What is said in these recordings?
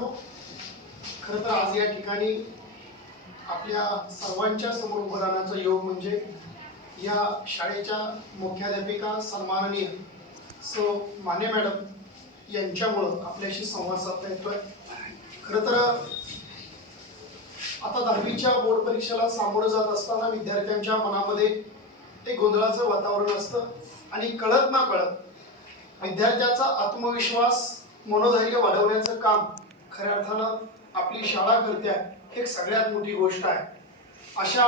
मित्रांनो, खरं तर आज या ठिकाणी आपल्या सर्वांच्या समोर उभं राहण्याचा योग म्हणजे या शाळेच्या मुख्याध्यापिका सन्माननीय सो माने मॅडम यांच्यामुळं आपल्याशी संवाद साधता येतोय. खरं तर आता 10वीच्या बोर्ड परीक्षेला सामोरं जात असताना विद्यार्थ्यांच्या मनामध्ये एक गोंधळाचं वातावरण असतं आणि कळत ना कळत विद्यार्थ्याचा आत्मविश्वास मनोधैर्य वाढवण्याचं काम खऱ्या अर्थानं आपली शाळा करते आहे. एक सगळ्यात मोठी गोष्ट आहे. अशा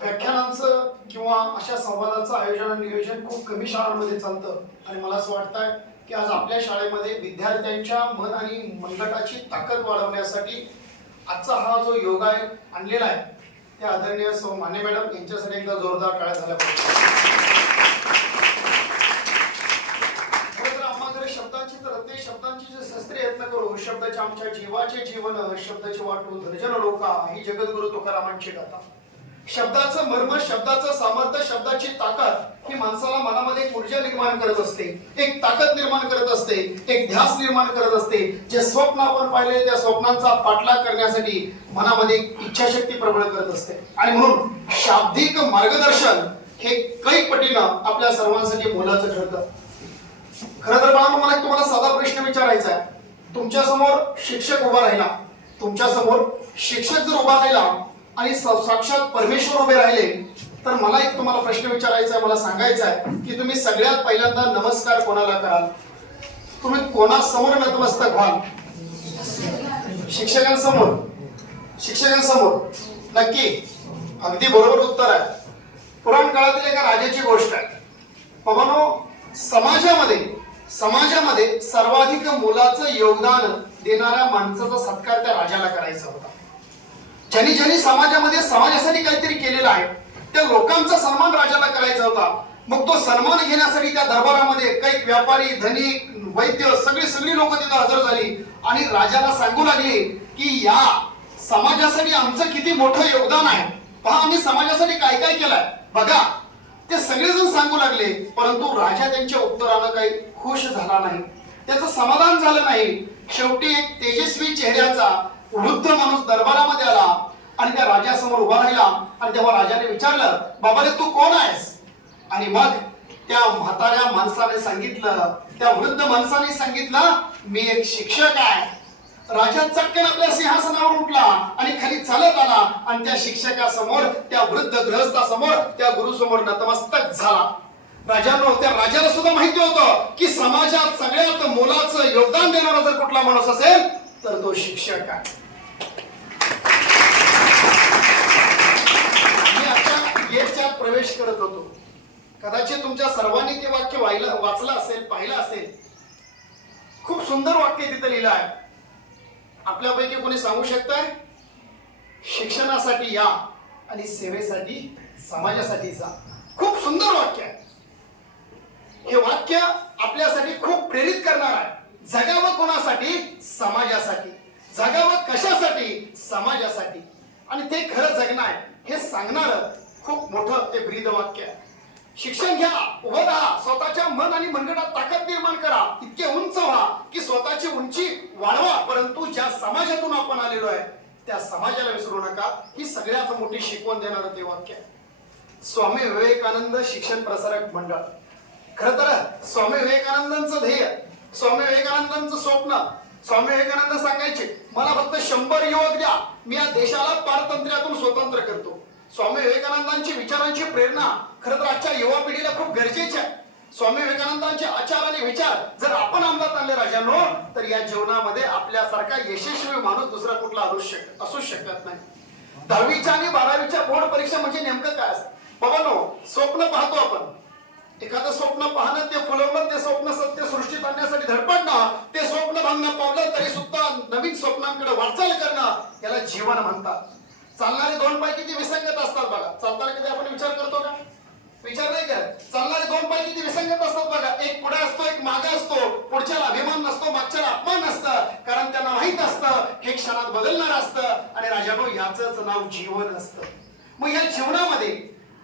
व्याख्यानांचं किंवा अशा संवादाचं आयोजन नियोजन खूप कमी शाळांमध्ये चालतं आणि मला असं वाटतंय की आज आपल्या शाळेमध्ये विद्यार्थ्यांच्या मन आणि मनगटाची ताकद वाढवण्यासाठी आजचा हा जो योग आहे आणलेला आहे त्या आदरणीय सौ माने मॅडम यांच्यासाठी एकदा जोरदार टाळ्या झाल्या पाहिजे. शब्दांची तर ते शब्दांची जे शस्त्रे यत्न करू शब्दाचे आमच्या जीवाचे जीवन शब्दाचे वाटू दर्जन लोका ही जगद्गुरु तुकारामांची गाथा. शब्दाचं मर्म शब्दाचं सामर्थ्य शब्दाची ताकद ही माणसाला मनामध्ये एक ऊर्जा निर्माण करत असते, एक ताकद निर्माण करत असते, एक ध्यास निर्माण करत असते. जे स्वप्न आपण पाहिले त्या स्वप्नांचा पाठलाग करण्यासाठी मनामध्ये इच्छाशक्ती प्रबळ करत असते आणि म्हणून शाब्दिक मार्गदर्शन हे कैक पटीनं आपल्या सर्वांसाठी मोलाचं ठरतं. खरं तर मला तुम्हाला साधा प्रश्न विचारायचा आहे. तुमच्या समोर शिक्षक उभा राहिला, तुमच्या समोर शिक्षक जर उभा राहिला आणि साक्षात परमेश्वर उभे राहिले तर मला एक तुम्हाला प्रश्न विचारायचा आहे, मला सांगायचं आहे की तुम्ही सगळ्यात पहिल्यांदा नमस्कार कोणाला कराल? तुम्ही कोणासमोर नतमस्तक व्हाल? शिक्षकांसमोर. शिक्षकांसमोर नक्की. अगदी बरोबर उत्तर आहे. पुराण काळातील एका राजाची गोष्ट आहे. बाबांनो, समाजामध्ये सर्वाधिक मोलाचं योगदान देणाऱ्या माणसाचा सत्कार त्या राजाला करायचा होता. ज्यांनी समाजामध्ये समाजासाठी काहीतरी केलेलं आहे त्या लोकांचा सन्मान राजाला करायचा होता. मग तो सन्मान घेण्यासाठी त्या दरबारामध्ये काही व्यापारी धनिक वैद्य सगळी लोक तिथे हजर झाली आणि राजाला सांगू लागली की या समाजासाठी आमचं किती मोठं योगदान आहे, पहा आम्ही समाजासाठी काय काय केलंय बघा. ते सगळेजण सांगू लागले, परंतु राजा त्यांच्या उत्तरानं काही खुश झाला नाही, त्याचं समाधान झालं नाही. शेवटी एक तेजस्वी चेहऱ्याचा वृद्ध माणूस दरबारामध्ये आला आणि त्या राजासमोर उभा राहिला आणि तेव्हा राजाने विचारलं, बाबा रे तू कोण आहेस? आणि मग त्या म्हाताऱ्या माणसाने सांगितलं, त्या वृद्ध माणसाने सांगितलं, मी एक शिक्षक आहे. राजा चटकन आपल्या सिंहासनावर उठला आणि खाली चालत आला आणि त्या शिक्षकासमोर त्या वृद्ध गृहस्थासमोर त्या गुरुसमोर नतमस्तक झाला. राजानो, त्या राजाला सुद्धा माहिती होतं की समाजात सगळ्यात मोलाचं योगदान देणारा जर कुठला माणूस असेल तर तो शिक्षक आहे. मी आता गेटच्या प्रवेश करत होतो. कदाचित तुमच्या सर्वांनी ते वाक्य वाचलं असेल, पाहिलं असेल. खूप सुंदर वाक्य तिथे लिहिलं आहे. आपल्यापैकी कोणी सांगू शकताय? शिक्षणासाठी या आणि सेवेसाठी समाजासाठी जा. खूप सुंदर वाक्य आहे. हे वाक्य आपल्यासाठी खूप प्रेरित करणार आहे. जगावं कोणासाठी? समाजासाठी. जगावं कशासाठी? समाजासाठी. आणि ते खरं जगणं आहे हे सांगणारं खूप मोठं ते ब्रीद वाक्य आहे. शिक्षण घ्या, उभं राहा, स्वतःच्या मन आणि मनगटात ताकद निर्माण करा, इतके उंच व्हा की स्वतःची उंची वाढवा, परंतु ज्या समाजातून आपण आलेलो आहे त्या समाजाला विसरू नका. ही सगळ्यात मोठी शिकवण देणारं ते वाक्य आहे. स्वामी विवेकानंद शिक्षण प्रसारक मंडळ. खरं तर स्वामी विवेकानंदांचं ध्येय, स्वामी विवेकानंदांचं स्वप्न, स्वामी विवेकानंद सांगायचे मला फक्त 100 युवक द्या, मी या देशाला पारतंत्र्यातून स्वतंत्र करतो. स्वामी विवेकानंदांची विचारांची प्रेरणा खरं तर आजच्या युवा पिढीला खूप गरजेची आहे. स्वामी विवेकानंदांचे आचार आणि विचार जर आपण अंमलात आणले राजांनो तर या जीवनामध्ये आपल्यासारखा यशस्वी माणूस दुसरा कुठला असूच शकत नाही. 10वीच्या आणि 12वीच्या बोर्ड परीक्षा म्हणजे नेमकं काय असतं? बाबांनो, स्वप्न पाहतो आपण. एखादं स्वप्न पाहणं, ते फुलवणं, ते स्वप्न सत्य सृष्टीत आणण्यासाठी धडपडणं, ते स्वप्न भंगणं पावलं तरी सुद्धा नवीन स्वप्नांकडे वाटचाल करणं याला जीवन म्हणतात. चालणारे दोन पाय किती विसंगत असतात बघा. चालताना कधी आपण विचार करतो का? विचार नाही करत. चालणारे दोन पाय किती विसंगत असतात बघा. एक पुढे असतो, एक मागे असतो. पुढच्याला अभिमान नसतो, मागच्याला अपमान नसतं, कारण त्यांना माहित असतं हे क्षणात बदलणार असतं. आणि राजानो, याचंच नाव जीवन असतं. मग या जीवनामध्ये,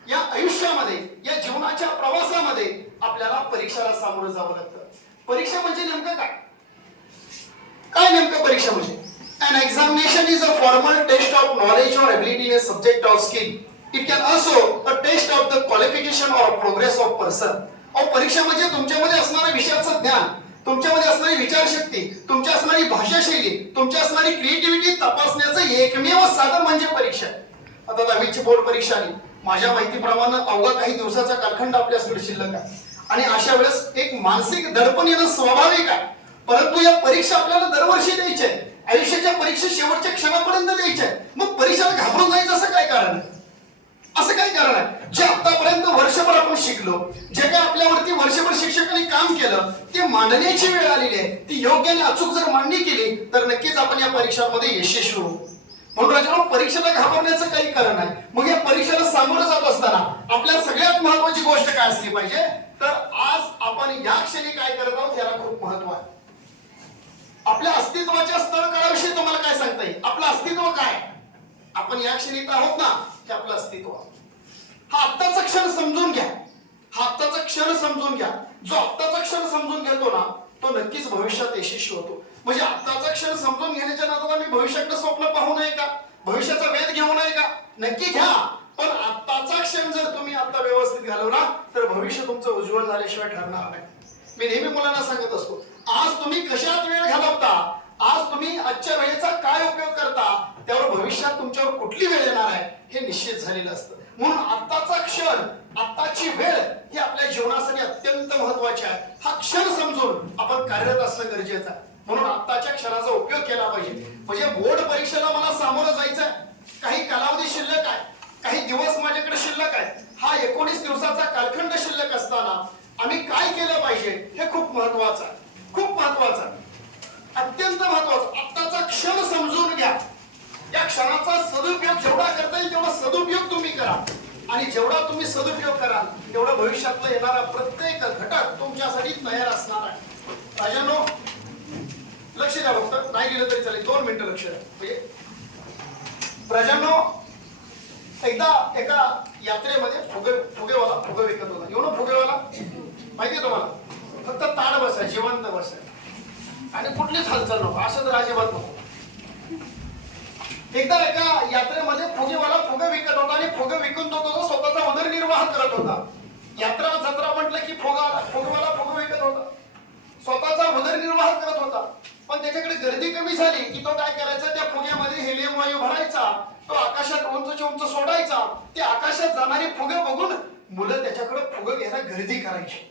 या आयुष्यामध्ये, या जीवनाच्या प्रवासामध्ये आपल्याला परीक्षेला सामोरं जावं लागतं. परीक्षा म्हणजे नेमकं काय? काय नेमकं परीक्षा म्हणजे an examination is a formal test of knowledge or ability in a subject or skill. It can also a test of the qualification or progress of person. परीक्षा म्हणजे तुमच्यामध्ये असणाऱ्या विषयाचं ज्ञान, तुमच्यामध्ये असणारी विचारशक्ती, तुमच्या असणारी भाषाशैली, तुमच्या असणारी क्रिएटिव्हिटी तपासण्याचं एकमेव साधन म्हणजे परीक्षा. आता 10वीची बोर्ड परीक्षा आली. माझ्या माहितीप्रमाणे अवघा काही दिवसाचा कालखंड आपल्याकडे शिल्लक आहे आणि अशा वेळेस एक मानसिक दडपण येणं स्वाभाविक आहे. परंतु या परीक्षा आपल्याला दरवर्षी द्यायच्या आहेत. आयुष्याच्या परीक्षा शेवटच्या क्षणापर्यंत द्यायच्या आहेत. मग परीक्षेला घाबरून जायचं असं काय कारण आहे? असं काय कारण आहे? जे आतापर्यंत वर्षभर आपण शिकलो, जे काय आपल्यावरती वर्षभर शिक्षकांनी काम केलं, ते मांडण्याची वेळ आलेली आहे. ती योग्य आणि अचूक जर मांडणी केली तर नक्कीच आपण या परीक्षांमध्ये यशस्वी होऊ. म्हणून राजांनो, परीक्षेला घाबरण्याचं काही कारण नाही. मग या परीक्षेला सामोरं जात असताना आपल्या सगळ्यात महत्वाची गोष्ट काय असली पाहिजे, तर आज आपण या क्षणी काय करत आहोत याला खूप महत्व आहे. आपल्या अस्तित्वाच्या स्थळकाळाविषयी तुम्हाला काय सांगता येईल? आपलं अस्तित्व काय? आपण या क्षणी आहोत ना, हे आपलं अस्तित्व. हा आत्ताचा क्षण समजून घ्या. हा आत्ताचा क्षण समजून घ्या. जो आत्ताचा क्षण समजून घेतो ना, तो नक्कीच भविष्यात यशस्वी होतो. म्हणजे आत्ताचा क्षण समजून घेण्याच्या नादात मी भविष्याकडे स्वप्न पाहू नये का? भविष्याचा वेध घेऊ नये का? नक्की घ्या. पण आत्ताचा क्षण जर तुम्ही आता व्यवस्थित घालवला तर भविष्य तुमचं उज्ज्वल झाल्याशिवाय ठरणार नाही. मी नेहमी मुलांना सांगत असतो, आज तुम्ही कशात वेळ घालवता, आज तुम्ही आजच्या वेळेचा काय उपयोग करता, त्यावर भविष्यात तुमच्यावर कुठली वेळ येणार आहे हे निश्चित झालेलं असतं. म्हणून आत्ताचा क्षण, आत्ताची वेळ ही आपल्या जीवनासाठी अत्यंत महत्वाची आहे. हा क्षण समजून आपण कार्यरत असणं गरजेचं आहे. म्हणून आत्ताच्या क्षणाचा उपयोग केला पाहिजे. म्हणजे बोर्ड परीक्षेला मला सामोरं जायचं आहे, काही कालावधी शिल्लक आहे, काही दिवस माझ्याकडे शिल्लक आहे. हा 19 दिवसाचा कालखंड शिल्लक असताना आम्ही काय केलं पाहिजे हे खूप महत्वाचं आहे. खूप महत्वाचं आहे, अत्यंत महत्वाचं. आत्ताचा क्षण समजून घ्या. या क्षणाचा सदुपयोग जेवढा करता येईल तेवढा सदुपयोग तुम्ही करा. आणि जेवढा तुम्ही सदुपयोग कराल तेवढा भविष्यातला येणारा प्रत्येक घटक तुमच्यासाठी तयार असणार आहे. राजांनो, लक्ष द्या. फक्त नाही दिलं तरी चालेल, 2 मिनिटं लक्ष द्या. म्हणजे प्रजांनो, एकदा एका यात्रेमध्ये फुगेवाला फुगे विकत होता. येऊ ना फुगेवाला, माहितीये तुम्हाला? फक्त ताड बसाय, जिवंत बसाय आणि कुठलीच हालचाल नको, असं तर अजिबात नको. एकदा एका यात्रेमध्ये फुगेवाला फुगे विकत होता आणि फुगे विकून तो स्वतःचा उदरनिर्वाह करत होता. यात्रा जत्रा म्हटलं की फुगेवाला फुगे विकत होता, स्वतःचा उदरनिर्वाह करत होता. पण त्याच्याकडे गर्दी कमी झाली की तो काय करायचा, त्या फुग्यामध्ये हेलियम वायू भरायचा, तो आकाशात उंचच्या उंच सोडायचा. ते आकाशात जाणारी फुगे बघून मुलं त्याच्याकडे फुगे घ्यायला गर्दी करायची.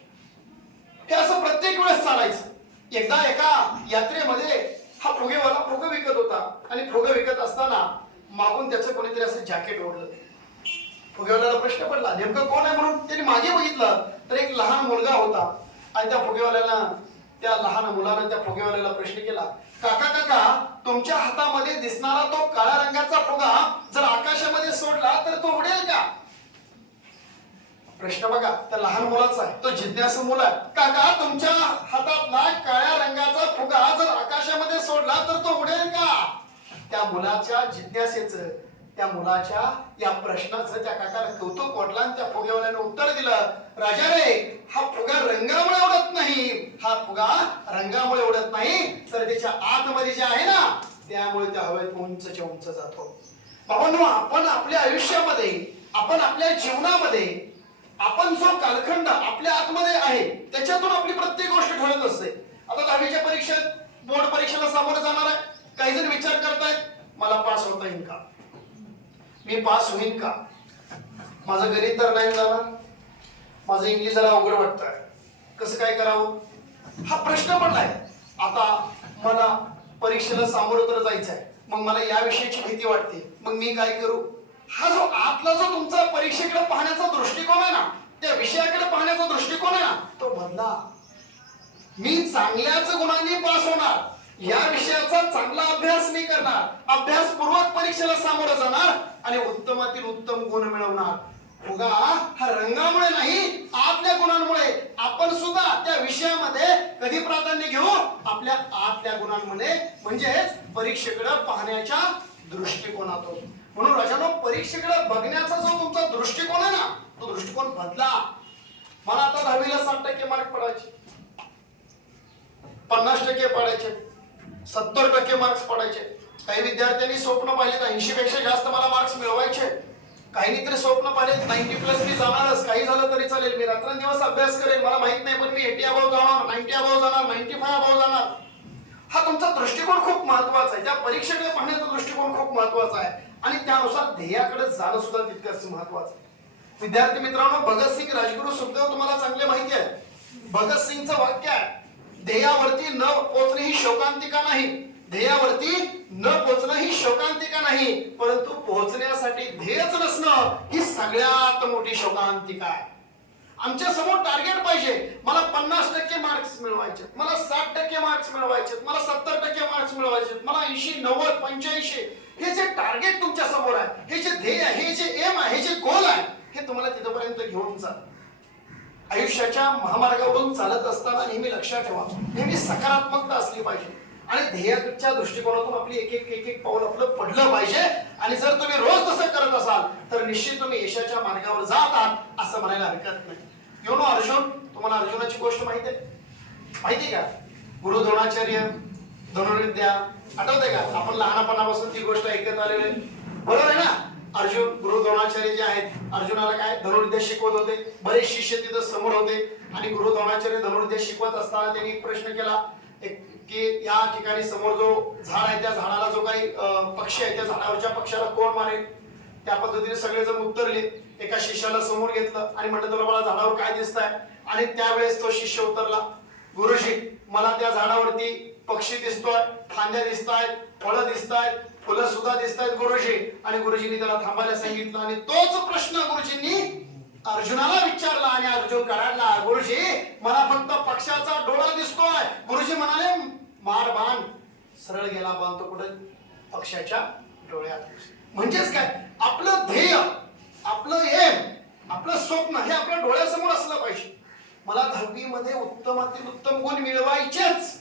हे असं प्रत्येक वेळेस चालायचं. एकदा एका यात्रेमध्ये हा फुगेवाला फुगे विकत होता आणि फुगे विकत असताना मागून त्याचं कोणीतरी असं जॅकेट ओढलं. फुगेवाल्याला प्रश्न पडला नेमकं कोण आहे म्हणून. त्याने मागे बघितलं तर एक लहान मुलगा होता आणि त्या लहान मुलानं त्या फुगेवाल्याला प्रश्न केला, काका काका, तुमच्या हातामध्ये दिसणारा तो काळ्या रंगाचा फुगा जर आकाशामध्ये सोडला तर तो उडेल का? प्रश्न बघा, त्या लहान मुलाचा आहे, तो जिज्ञासू मुलं आहे. काका, तुमच्या हातातला काळ्या रंगाचा फुगा जर आकाशामध्ये सोडला तर तो उडेल का? त्या मुलाच्या जिज्ञासेचं, त्या मुलाच्या या प्रश्नाचं त्या काकाला कौतुक वाटलं आणि त्या फुगेवाल्यानं उत्तर दिलं, राजा रे, हा फुगा रंगामुळे उडत नाही, हा फुगा रंगामुळे उडत नाही, तर त्याच्या आतमध्ये जे आहे ना त्यामुळे त्या हवेत उंचच्या उंच जातो. भावांनो, आपण आपल्या आयुष्यामध्ये, आपण आपल्या जीवनामध्ये, आपण जो कालखंड आपल्या आतमध्ये आहे त्याच्यातून आपली प्रत्येक गोष्ट ठरत असते. आता 10वीच्या परीक्षेत, बोर्ड परीक्षेला सामोरं जाणार आहे. काही जण विचार करतायत, मला पास होता येईल का, मी पास होईन का, माझं गणित तर नाही जाणार, माझं इंग्लिश जरा अवघड वाटतंय, कसं काय करावं, हा प्रश्न पडलाय. आता मला परीक्षेला सामोरं तर जायचं आहे, मग मला या विषयाची भीती वाटते, मग मी काय करू? हा जो आतला जो तुमचा परीक्षेकडे पाहण्याचा दृष्टिकोन आहे ना, त्या विषयाकडे पाहण्याचा दृष्टिकोन आहे ना, तो बदला. मी चांगल्याच गुणांनी पास होणार, या विषयाचा चांगला अभ्यास मी करणार, अभ्यासपूर्वक परीक्षेला सामोरं जाणार आणि उत्तमातील उत्तम गुण मिळवणार. फुगा हा रंगामुळे नाही, आतल्या गुणांमुळे. आपण सुद्धा त्या विषयामध्ये कधी प्राधान्य घेऊ? आपल्या आतल्या गुणांमध्ये, म्हणजेच परीक्षेकडे पाहण्याच्या दृष्टिकोनातून. म्हणून राजानो, परीक्षेकडे बघण्याचा जो तुमचा दृष्टिकोन आहे ना, तो दृष्टिकोन बदला. मला आता 10वीला 60% मार्क पडायचे, 50% पडायचे, 70% मार्क्स पडायचे. काही विद्यार्थ्यांनी स्वप्न पाहिले 80 पेक्षा जास्त मला मार्क्स मिळवायचे. काही तरी स्वप्न पाहिले 90+ मी जाणारच, काही झालं तरी चालेल, मी रात्रंदिवस अभ्यास करेल, मला माहित नाही पण मी 80 अबाव जाणार, 90 अबाव जाणार, 95 अबाव जाणार. हा तुमचा दृष्टिकोन खूप महत्वाचा आहे. त्या परीक्षेकडे पाहण्याचा दृष्टिकोन खूप महत्वाचा आहे आणि त्यानुसार ध्येयाकडे जाणं सुद्धा तितकंच महत्वाचं आहे. विद्यार्थी मित्रांनो, भगतसिंग, राजगुरू, सुखदेव तुम्हाला चांगले माहिती आहे. भगतसिंगचं वाक्य आहे, ध्येयावरती न पोहोचणे ही शोकांतिका नाही. ध्येयावरती न पोहोचणं ही शोकांतिका नाही, परंतु पोहोचण्यासाठी ध्येयच नसणं ही सगळ्यात मोठी शोकांतिका आहे. आमच्या समोर टार्गेट पाहिजे. मला 50% मार्क्स मिळवायचे, मला 60% मार्क्स मिळवायचे, मला 70% मार्क्स मिळवायचे, मला 80, 90, 85 हे जे टार्गेट तुमच्या समोर आहे, हे जे ध्येय आहे, हे जे एम आहे, हे जे गोल आहे, हे तुम्हाला तिथपर्यंत घेऊन जा. आयुष्याच्या महामार्गावरून चालत असताना नेहमी लक्षात ठेवा, नेहमी सकारात्मकता असली पाहिजे आणि ध्येयाच्या दृष्टिकोनातून आपली एक पाऊल आपलं पडलं पाहिजे. आणि जर तुम्ही रोज तसं करत असाल तर निश्चित तुम्ही यशाच्या मार्गावर जात आहात असं म्हणायला हरकत नाही. अर्जुन, तुम्हाला अर्जुनाची गोष्ट माहिती का? गुरु द्रोणाचार्य, धनुर्विद्या आठवते का? आपण लहानपणापासून ती गोष्ट ऐकत आलेले, बरोबर आहे ना? अर्जुन, गुरु द्रोणाचार्य जे आहेत, अर्जुनाला काय धनुर्विद्या शिकवत होते. बरेच शिष्य तिथं समोर होते आणि गुरु द्रोणाचार्य धनुर्विद्या शिकवत असताना त्यांनी एक प्रश्न केला की या ठिकाणी समोर जो झाड आहे त्या झाडाला जो काही पक्षी आहे त्या झाडावरच्या पक्षाला कोण मारेल? त्या पद्धतीने सगळेजण उत्तरले. एका शिष्याला समोर घेतलं आणि म्हटलं तुला मला झाडावर काय दिसतंय? आणि त्यावेळेस तो शिष्य उत्तरला, गुरुजी मला त्या झाडावरती पक्षी दिसतोय, फांद्या दिसतायत, फळं दिसतायत, फुलं सुद्धा दिसतायत गुरुजी. आणि गुरुजींनी त्याला थांबायला सांगितलं आणि तोच प्रश्न गुरुजींनी अर्जुनाला विचारला आणि अर्जुन कडाडला, गुरुजी मला फक्त पक्षाचा डोळा दिसतोय. गुरुजी म्हणाले, मार बाण. सरळ गेला बाण तो कुठे? पक्षाच्या डोळ्यात. म्हणजेच काय? आपलं ध्येय, आपलं एम, आपलं स्वप्न हे आपल्या डोळ्यासमोर असलं पाहिजे. मला 10वी मध्ये उत्तमातील उत्तम गुण मिळवायचेच,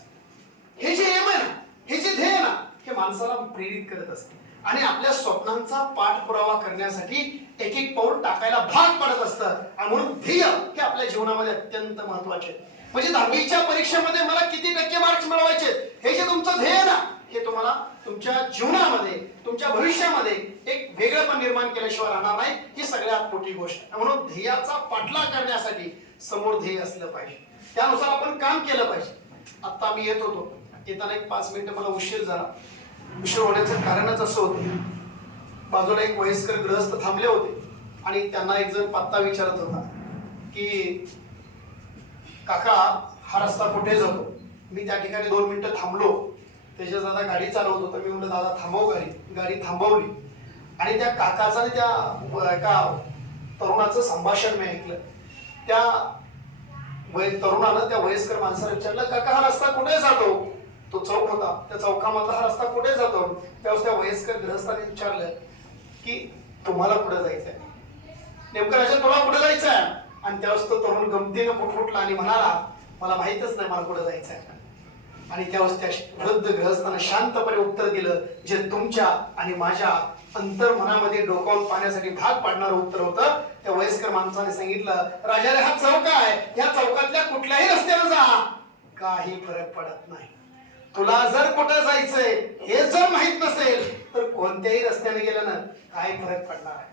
हे जे एम आहे ना, हे जे ध्येय ना, हे माणसाला प्रेरित करत असते आणि आपल्या स्वप्नांचा पाठपुरावा करण्यासाठी एक पाऊल टाकायला भाग पडत असतं. आणि म्हणून ध्येय हे आपल्या जीवनामध्ये अत्यंत महत्वाचे. म्हणजे 10वीच्या परीक्षेमध्ये मला किती टक्के मार्क्स मिळवायचे हे जे तुमचं ध्येय ना, हे तुम्हाला तुमच्या जीवनामध्ये, तुमच्या भविष्यामध्ये एक वेगळेपण निर्माण केल्याशिवाय राहणार नाही. ही सगळ्यात मोठी गोष्ट. म्हणून ध्येयाचा पाठलाग करण्यासाठी समोर ध्येय असलं पाहिजे, त्यानुसार आपण काम केलं पाहिजे. आता मी येत होतो, येताना एक 5 मिनिटं मला उशीर झाला. उशीर होण्याचं कारणच असं होतं, बाजूला एक वयस्कर गृहस्थ थांबले होते आणि त्यांना एक जण पत्ता विचारत होता की काका हा रस्ता कुठे जातो? मी त्या ठिकाणी 2 मिनिटं थांबलो. त्याच्या दादा गाडी चालवत होता. मी म्हटलं दादा थांबव गाडी. गाडी थांबवली आणि त्या काकाचं आणि त्या एका तरुणाचं संभाषण मी ऐकलं. त्या तरुणानं त्या वयस्कर माणसाला विचारलं, काका हा रस्ता कुठे जातो? तो चौक होता, त्या चौकामधला हा रस्ता कुठे जातो? त्यावेळेस त्या वयस्कर गृहस्थाने विचारलं की तुम्हाला कुठे जायचंय? नेमकं राजा तुला कुठे जायचंय? आणि त्यावेळेस तो तरुण गमतीनं फुटफुटला आणि म्हणाला, मला माहितच नाही मला कुठे जायचंय. आणि त्यावेळेस त्या वृद्ध गृहस्थानं शांतपणे उत्तर दिलं, जे तुमच्या आणि माझ्या अंतर्मनामध्ये डोकावून पाहण्यासाठी भाग पाडणारं उत्तर होतं. त्या वयस्कर माणसाने सांगितलं, राजा रे हा चौक आहे, या चौकातल्या कुठल्याही रस्त्यानं जा, काही फरक पडत नाही. तुला जर कुठं जायचंय हे जर माहित नसेल तर कोणत्याही रस्त्याने गेल्यानं काय फरक पडणार आहे?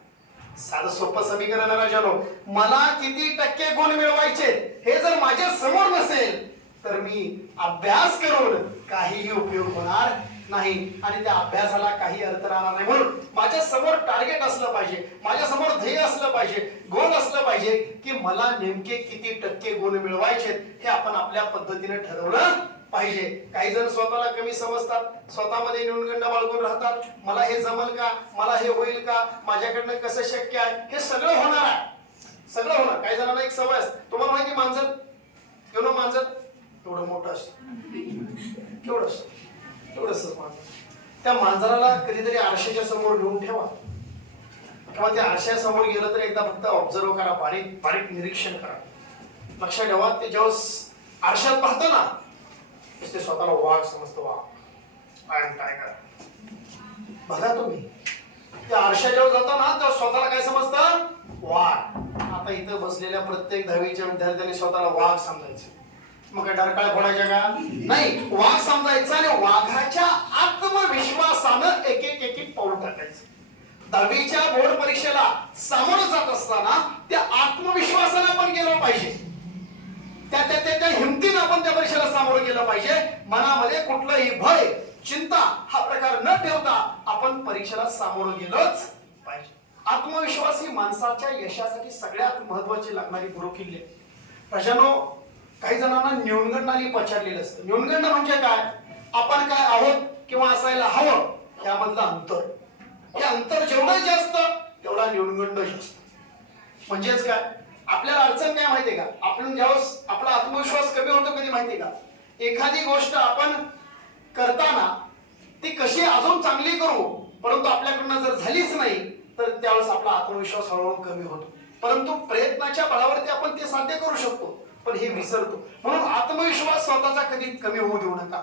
साधं सोपं समीकरण राजानो, मला किती टक्के गुण मिळवायचे हे जर माझ्या समोर नसेल तर मी अभ्यास करून काहीही उपयोग होणार नाही आणि त्या अभ्यासाला काही अर्थ राहणार नाही. म्हणून माझ्या समोर टार्गेट असलं पाहिजे, माझ्या समोर ध्येय असलं पाहिजे, गोल असलं पाहिजे की मला नेमके किती टक्के गुण मिळवायचे हे आपण आपल्या पद्धतीने ठरवलं पाहिजे. काही जण स्वतःला कमी समजतात, स्वतःमध्ये न्यूनगंड बाळगून राहतात. मला हे जमल का? मला हे होईल का? माझ्याकडनं कसं शक्य आहे? हे सगळं होणार आहे, सगळं होणार. काही जणांना एक सवय असते, तुम्हाला माहिती मांजर, मांजर एवढं मोठं असतं, केवढं असतं, एवढंच मांजर. त्या मांजराला कधीतरी आरशाच्या समोर घेऊन ठेवा किंवा त्या आरशासमोर गेलं तर एकदा फक्त ऑब्झर्व करा, बारीक बारीक निरीक्षण करा. लक्षात ठेवा, ते जेव्हा आरशात पाहतं ना ते स्वतःला वाघ समजतो. वाघ टायगर बघा तुम्ही, त्या आरशा जेव्हा जातो ना तेव्हा स्वतःला काय समजतं? वाघ. आता इथं बसलेल्या प्रत्येक 10वीच्या विद्यार्थ्यांनी स्वतःला वाघ समजायचं. मग काय डरकाळ फोडायच्या का? नाही, वाघ समजायचा आणि वाघाच्या आत्मविश्वासानं एक एक पाऊल टाकायचं. 10वीच्या बोर्ड परीक्षेला सामोरं जात असताना त्या आत्मविश्वासानं आपण गेलो पाहिजे, त्या हिमतीनं आपण त्या परीक्षेला सामोरं गेलं पाहिजे. मनामध्ये कुठलंही भय, चिंता हा प्रकार न ठेवता आपण परीक्षेला सामोरं गेलोच पाहिजे. आत्मविश्वास ही माणसाच्या यशासाठी सगळ्यात महत्वाची लागणारी गुरुकिल्ली आहे. प्रजानो, काही जणांना न्यूनगंडाने पछाडलेलं असतं. न्यूनगंड म्हणजे काय? आपण काय आहोत किंवा असायला हवं यामधलं अंतर. हे अंतर जेवढं जास्त तेवढा न्यूनगंड जास्त. म्हणजेच काय? आपल्याला अडचण काय माहितीये का? आपण ज्यावेळेस आपला आत्मविश्वास कमी होतो कधी माहितीये का? एखादी गोष्ट आपण करताना ती कशी अजून चांगली करू, परंतु आपल्याकडनं जर झालीच नाही तर त्यावेळेस आपला आत्मविश्वास हळूहळू कमी होतो. परंतु प्रयत्नाच्या बळावरती आपण ते साध्य करू शकतो, पण हे विसरतो. म्हणून आत्मविश्वास स्वतःचा कधी कमी होऊ देऊ नका,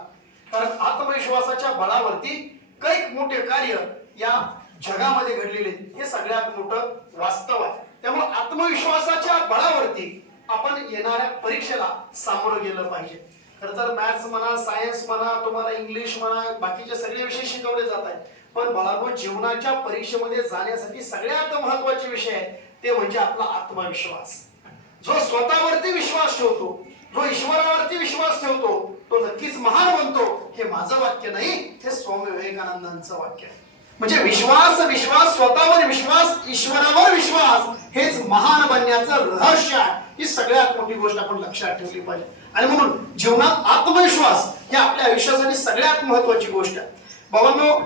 कारण आत्मविश्वासाच्या बळावरती कैक मोठे कार्य या जगामध्ये घडलेले हे सगळ्यात मोठं वास्तव आहे. त्यामुळे आत्मविश्वासाच्या बळावरती आपण येणाऱ्या परीक्षेला सामोरं गेलं पाहिजे. खरं तर मॅथ्स म्हणा, सायन्स म्हणा, तुम्हाला इंग्लिश म्हणा, बाकीचे सगळे विषय शिकवले जात आहेत, पण बाळांनो, जीवनाच्या परीक्षेमध्ये जाण्यासाठी सगळ्यात महत्वाचे विषय आहे ते म्हणजे आपला आत्मविश्वास. जो स्वतःवरती विश्वास ठेवतो, जो ईश्वरावरती विश्वास ठेवतो, तो नक्कीच महान बनतो. हे माझं वाक्य नाही, हे स्वामी विवेकानंदांचं वाक्य आहे. म्हणजे विश्वास, स्वतःवर विश्वास, ईश्वरावर विश्वास हेच महान बनण्याचं रहस्य आहे. ही सगळ्यात मोठी गोष्ट आपण लक्षात ठेवली पाहिजे. आणि म्हणून जीवनात आत्मविश्वास हे आपल्या आयुष्यासाठी सगळ्यात महत्वाची गोष्ट आहे. बाबांनो,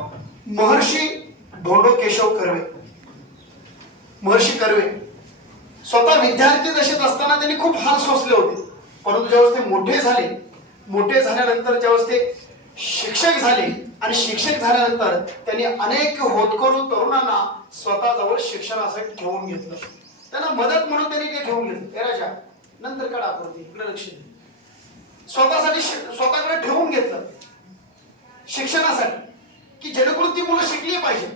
महर्षी धोंडो केशव कर्वे, महर्षी कर्वे स्वतः विद्यार्थी दशेत असताना त्यांनी खूप हाल सोसले होते. परंतु ज्यावेळेस ते मोठे झाल्यानंतर ज्यावेळेस ते शिक्षक झाले आणि शिक्षक झाल्यानंतर त्यांनी अनेक होतकरू तरुणांना स्वतःजवळ शिक्षणासाठी ठेवून घेतलं. त्यांना मदत म्हणून त्यांनी ते ठेवून घेतलं. हे राजा नंतर का दाखवते, इकडे लक्ष दे. स्वतःकडे ठेवून घेतलं शिक्षणासाठी, की जेणेकरून ती मुलं शिकली पाहिजे.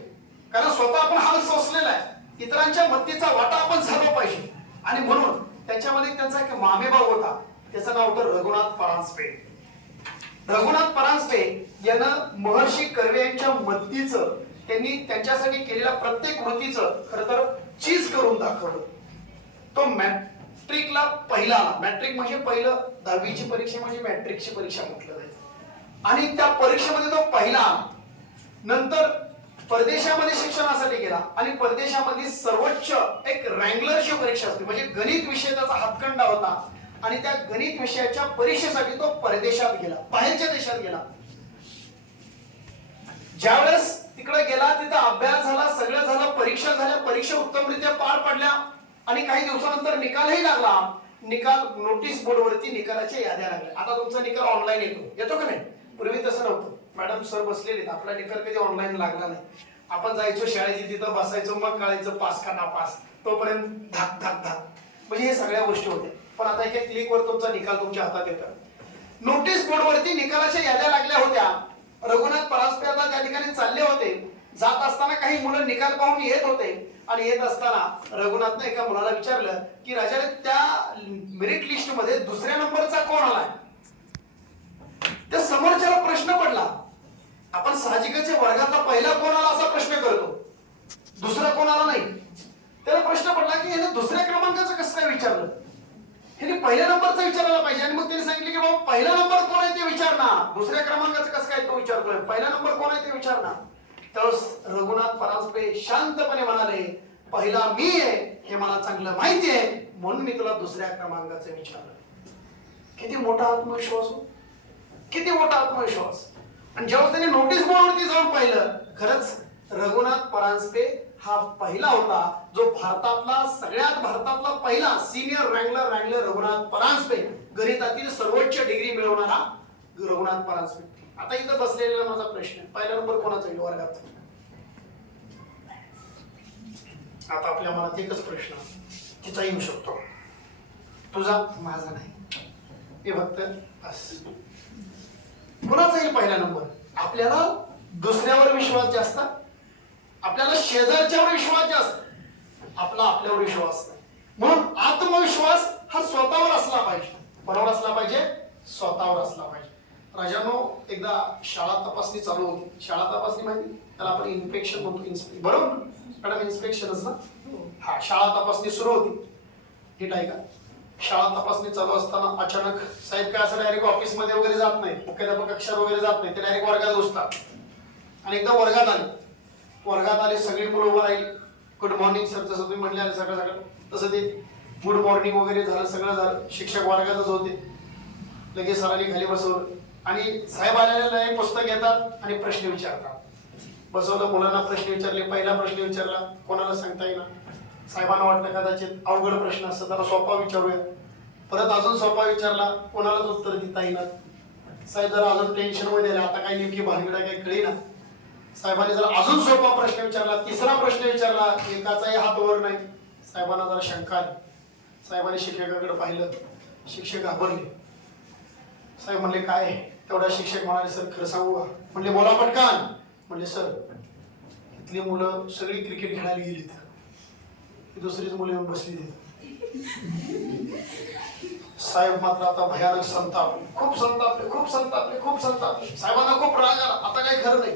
कारण स्वतः आपण हाल सोसलेला आहे, इतरांच्या मदतीचा वाटा आपण झाला पाहिजे. आणि म्हणून त्याच्यामध्ये त्यांचा एक मामेभाऊ होता, त्याचं नाव होतं रघुनाथ परांजपे. रघुनाथ परांजपे यानं महर्षी कर्वे यांच्या मदतीचं, त्यांनी त्यांच्यासाठी केलेल्या प्रत्येक कृतीचं खरं तर चीज करून दाखवलं. तो मॅट्रिकला पहिला, मॅट्रिक म्हणजे पहिलं 10वीची परीक्षा म्हणजे मॅट्रिकची परीक्षा म्हटलं जायचं, आणि त्या परीक्षेमध्ये तो पहिला. नंतर परदेशामध्ये शिक्षणासाठी गेला आणि परदेशामधली सर्वोच्च एक रँगलरची परीक्षा असते, म्हणजे गणित विषय त्याचा हातखंडा होता, आणि त्या गणित विषयाच्या परीक्षेसाठी तो परदेशात गेला, बाहेरच्या देशात गेला. ज्यावेळेस तिकडे गेला तिथं अभ्यास झाला, सगळं झालं, परीक्षा झाल्या, परीक्षा उत्तमरित्या पार पडल्या आणि काही दिवसानंतर निकालही लागला. निकाल नोटीस बोर्डवरती निकालाच्या याद्या लागल्या. आता तुमचा निकाल ऑनलाईन येतो का नाही? पूर्वी तसं नव्हतं. मॅडम सर बसलेले, आपला निकाल कधी ऑनलाईन लागला नाही. आपण जायचो शाळेची, तिथं बसायचो, मग कळायचं पास का नापास, तोपर्यंत धाक धाक धाक, म्हणजे हे सगळ्या गोष्टी होत्या. पण आता एका क्लिकवर तुमचा निकाल तुमच्या हातात येतो. नोटीस बोर्डवरती निकालाच्या याद्या लागल्या होत्या. रघुनाथ परांजपे आता त्या ठिकाणी चालले होते. जात असताना काही मुलं निकाल पाहून येत होते, आणि येत असताना रघुनाथने एका मुलाला विचारलं की राजा, त्या मेरिट लिस्ट मध्ये दुसऱ्या नंबरचा कोण आलाय? त्या समोरच्याला प्रश्न पडला. आपण साहजिकच वर्गातला पहिला कोण आला असा प्रश्न करतो, दुसरा कोण आला नाही. त्याला प्रश्न पडला की याने दुसऱ्या क्रमांकाचं कसं काय विचारलं, हे पहिल्या नंबरचा विचारायला पाहिजे. आणि मग त्यांनी सांगितलं की बाबा पहिला नंबर कोण आहे ते विचारणार, दुसऱ्या क्रमांकाचं कसं काय तो विचारतोय, पहिला नंबर कोण आहे ते विचारणार. त्यावेळेस रघुनाथ परांजपे शांतपणे म्हणाले, पहिला मी आहे हे मला चांगलं माहिती आहे, म्हणून मी तुला दुसऱ्या क्रमांकाचं विचारलं. किती मोठा आत्मविश्वास हो, किती मोठा आत्मविश्वास. आणि जेव्हा त्यांनी नोटीस बोर्डवरती जाऊन पाहिलं, खरंच रघुनाथ परांजपे हा पहिला होता, जो भारतातला पहिला सिनियर रँगलर रघुनाथ परांजपे, गणितातील सर्वोच्च डिग्री मिळवणारा रघुनाथ परांजपे. आता इथं बसलेला माझा प्रश्न, पहिला नंबर कोणाचा येईल वर्गात? आता आपल्या मनात एकच प्रश्न, तिचा येऊ शकतो, तुझा, माझा नाही. हे फक्त कोणाचा येईल पहिला नंबर? आपल्याला दुसऱ्यावर विश्वास जास्त, आपल्याला शेजारच्यावर विश्वास जास्त, आपल्यावर विश्वास नाही. म्हणून आत्मविश्वास हा स्वतःवर असला पाहिजे. कोणावर असला पाहिजे? स्वतःवर असला पाहिजे. राजानो, एकदा शाळा तपासणी चालू होती. शाळा तपासणी माहिती, त्याला आपण इन्स्पेक्शन म्हणतो. बरोबर मॅडम, इन्स्पेक्शनच ना. हा, शाळा तपासणी सुरू होती. नीट आहे का? शाळा तपासणी चालू असताना अचानक साहेब काय असं डायरेक्ट ऑफिसमध्ये वगैरे जात नाही, मुख्याध्यापक कक्षात वगैरे जात नाही, ते डायरेक्ट वर्गात घुसतात. आणि एकदा वर्गात आले सगळी मुलं उभं राहिली. गुड मॉर्निंग सर, जसं तुम्ही म्हणले सगळं सगळं तसं ते गुड मॉर्निंग वगैरे झालं, सगळं झालं. शिक्षक वर्गातच होते. लगेच सरांनी खाली बसवलं आणि साहेब आलेले पुस्तक घेतात आणि प्रश्न विचारतात. बसवलं, मुलांना प्रश्न विचारले. पहिला प्रश्न विचारला, कोणाला सांगता येईना. साहेबांना वाटलं कदाचित अवघड प्रश्न असतं, जरा सोपा विचारूया. परत अजून सोपा विचारला, कोणालाच उत्तर देता येईना. साहेब जरा अजून टेन्शन मध्ये आले, आता काय नेमकी भानगड काही कळेना. साहेबांनी जरा अजून सोपा प्रश्न विचारला. तिसरा प्रश्न विचारला, एकाचाही हात वर नाही. साहेबांना जरा शंका आली. साहेबांनी शिक्षकाकडे पाहिलं. शिक्षक घाबरले. साहेब म्हणले काय? तेवढा शिक्षक म्हणाले, सर खरं सांगू का? म्हणले बोला पटकन. म्हणले सर, इथली मुलं सगळी क्रिकेट खेळायला गेलीत, दुसरीच मुलं येऊन बसली तिथे. साहेब मात्र आता भयानक संतापले, खूप संतापले. साहेबांना खूप राग आला. आता काही खरं नाही.